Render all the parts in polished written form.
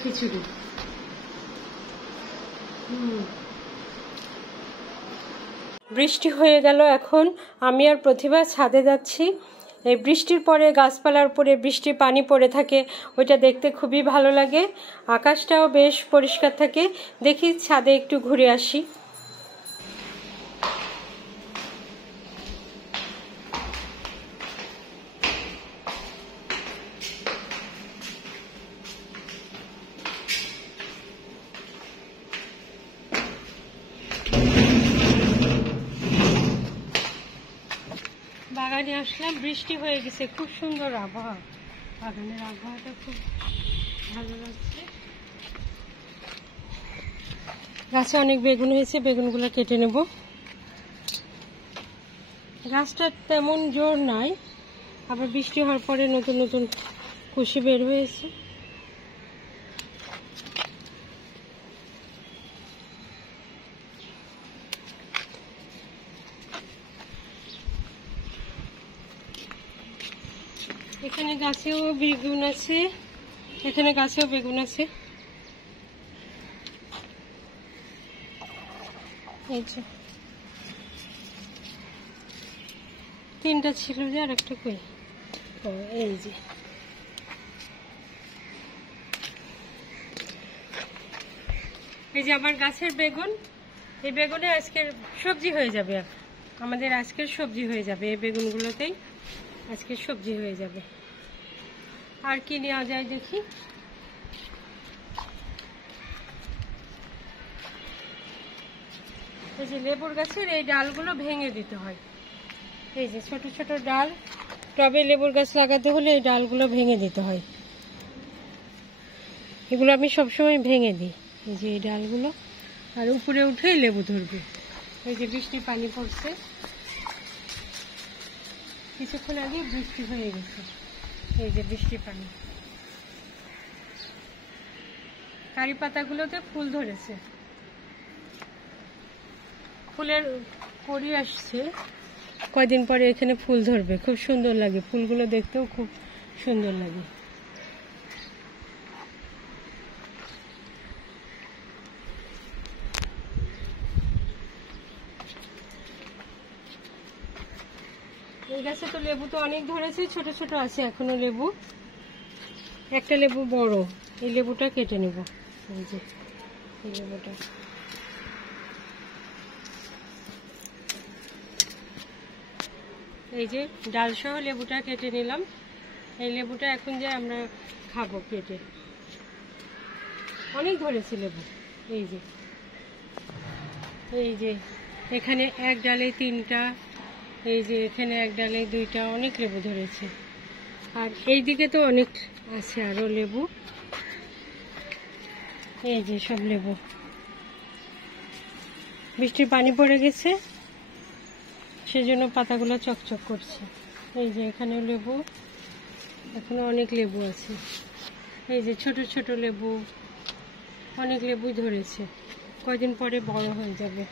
খিচুড়ি। বৃষ্টি হয়ে গেল, এখন আমি আর প্রতিভা ছাদে যাচ্ছি। এই বৃষ্টির পরে গাছপালার উপরে বৃষ্টির পানি পড়ে থাকে, ওইটা দেখতে খুবই ভালো লাগে। আকাশটাও বেশ পরিষ্কার থাকে। দেখি ছাদে একটু ঘুরে আসি। বাগানে আসলাম, বৃষ্টি হয়ে গেছে, খুব সুন্দর আবহাওয়া। বাগানের আবহাওয়াটা খুব ভালো লাগছে। গাছে অনেক বেগুন হয়েছে, বেগুনগুলো কেটে নেব। গাছটা তেমন জোর নাই, আবার বৃষ্টি হওয়ার পরে নতুন নতুন কুশি বের হয়েছে। এখানে গাছেও বেগুন আছে, এখানে গাছেও বেগুন আছে। এই যে তিনটা ছিল, যে আর একটা কই, এই যে এই যে আমার গাছের বেগুন। এই বেগুনে আজকের সবজি হয়ে যাবে, আমাদের আজকের সবজি হয়ে যাবে। এই বেগুনগুলোতেই আজকে সবজি হয়ে যাবে। আর কি নেওয়া যায় দেখি। এই যে লেবুর গাছের এই ডালগুলো ভেঙে দিতে হয়। এই যে ছোট ছোট ডাল, টবে লেবুর গাছ লাগাতে হলে এই ডালগুলো ভেঙে দিতে হয়। এগুলো আমি সবসময় ভেঙে দিই। এই যে এই ডালগুলো, আর উপরে উঠেই লেবু ধরবে। এই যে বৃষ্টির পানি পড়ছে, কিছুক্ষণ আগে বৃষ্টি হয়ে গেছে। এই যে বৃষ্টির পানি, কারি পাতাগুলোতে ফুল ধরেছে, ফুলের কড়ি আসছে। কয়দিন পরে এখানে ফুল ধরবে, খুব সুন্দর লাগে। ফুলগুলো দেখতেও খুব সুন্দর লাগে। এই গাছে তো লেবু তো অনেক ধরেছে, ছোট ছোট আছে এখনো লেবু। একটা লেবু বড়, এই লেবুটা কেটে নেব। এই যে এই লেবুটা, এই যে ডাল সহ লেবুটা কেটে নিলাম। এই লেবুটা এখন যে আমরা খাবো কেটে। অনেক ধরেছে লেবু। এই যে এই যে এখানে এক ডালে তিনটা, এই যে এখানে এক ডালে দুইটা, অনেক লেবু ধরেছে। আর এই দিকে তো অনেক আছে আরো লেবু। এই যে সব লেবু, বৃষ্টির পানি পড়ে গেছে সেজন্য পাতাগুলো চকচক করছে। এই যে এখানেও লেবু, এখনো অনেক লেবু আছে। এই যে ছোট ছোট লেবু, অনেক লেবুই ধরেছে, কয়দিন পরে বড় হয়ে যাবে।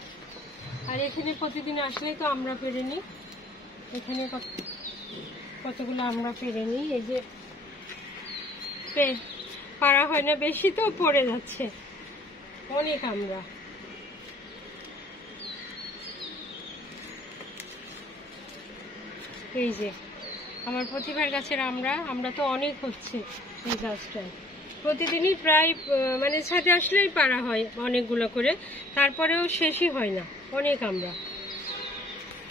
আর এখানে প্রতিদিন আসলেই তো আমরা পেরে নিই। এখানে কতগুলো আমরা পেরে নিই। এই যে পারা হয় না বেশি, তো পড়ে যাচ্ছে অনেক আমরা। এই যে আমার প্রতিভার গাছের আমরা তো অনেক হচ্ছে এই গাছটায়। প্রতিদিনই প্রায় মানে ছাদে আসলেই পারা হয় অনেকগুলো করে, তারপরেও শেষই হয় না, অনেক আমরা।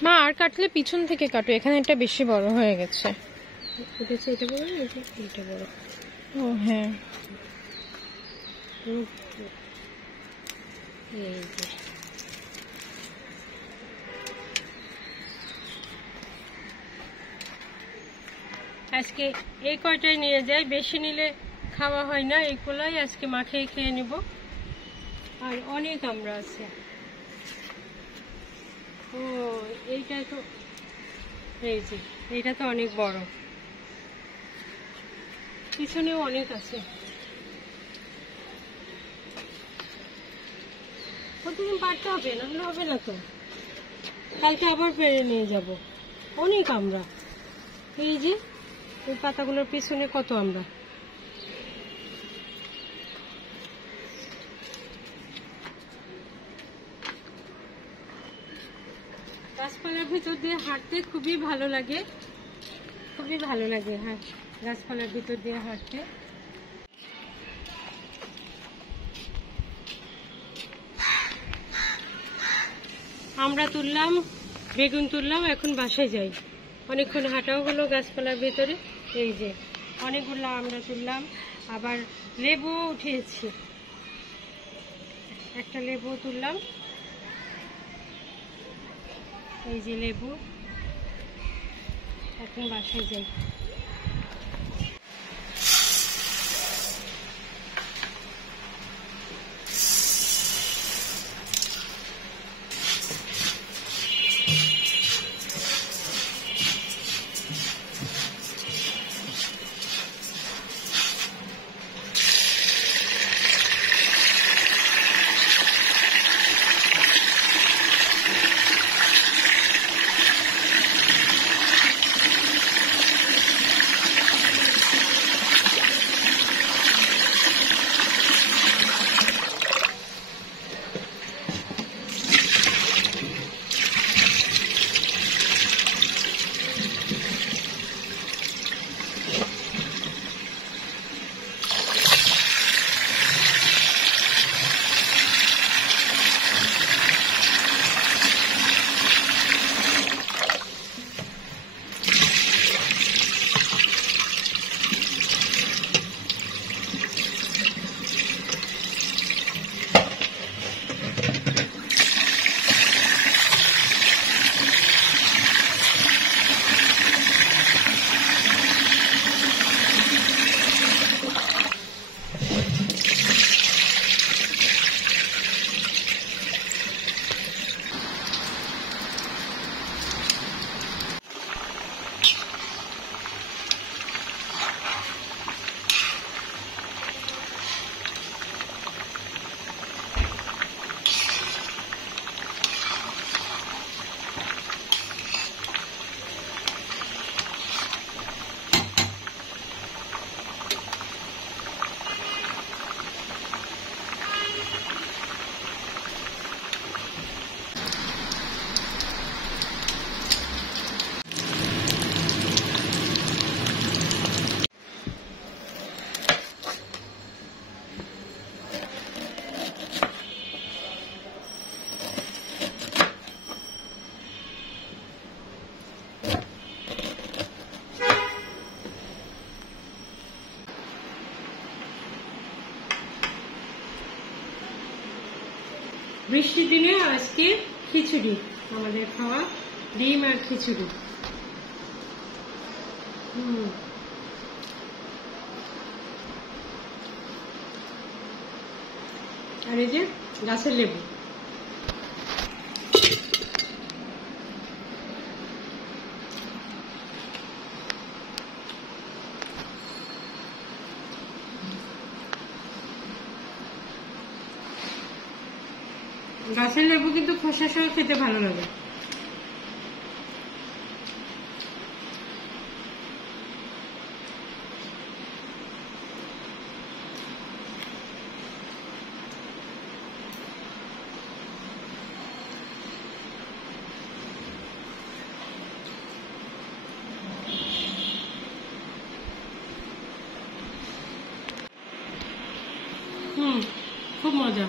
মা আর কাটলে পিছন থেকে কাটো, এখানে এটা বেশি বড় হয়ে গেছে। এটা বড়, এটা বড়। ও হ্যাঁ, এই যে আজকে এই কয়টাই নিয়ে যাই, বেশি নিলে খাওয়া হয় না। এইগুলাই আজকে মাখিয়ে খেয়ে নিব। আর অনেক আমরা আছে। ও এইটা তো, এই যে এইটা তো অনেক বড়, পিছনেও অনেক আছে। প্রতিদিন পারতে হবে, নাহলে হবে না তো। কালকে আবার পেরে নিয়ে যাব। অনেক আমরা। এই যে এই পাতাগুলোর পিছনে কত আমরা। ভিতর দিয়ে হাঁটতে খুবই ভালো লাগে, খুবই ভালো লাগে। হ্যাঁ, গাছপালার ভিতর দিয়ে হাঁটতে। আমরা তুললাম, বেগুন তুললাম, এখন বাসায় যাই। অনেকক্ষণ হাঁটাও হলো গাছপালার ভিতরে। এই যে অনেকগুলো আমরা তুললাম, আবার লেবু উঠিয়েছি, একটা লেবু তুললাম। এই যে লেবু, এখন বাসায় যাই। বৃষ্টির দিনে আজকে খিচুড়ি, আমাদের খাওয়া ডিম আর খিচুড়ি। আর এই যে গাছের লেবু। গাছের লেবু কিন্তু খোসা সহ খেতে ভালো লাগে। খুব মজা।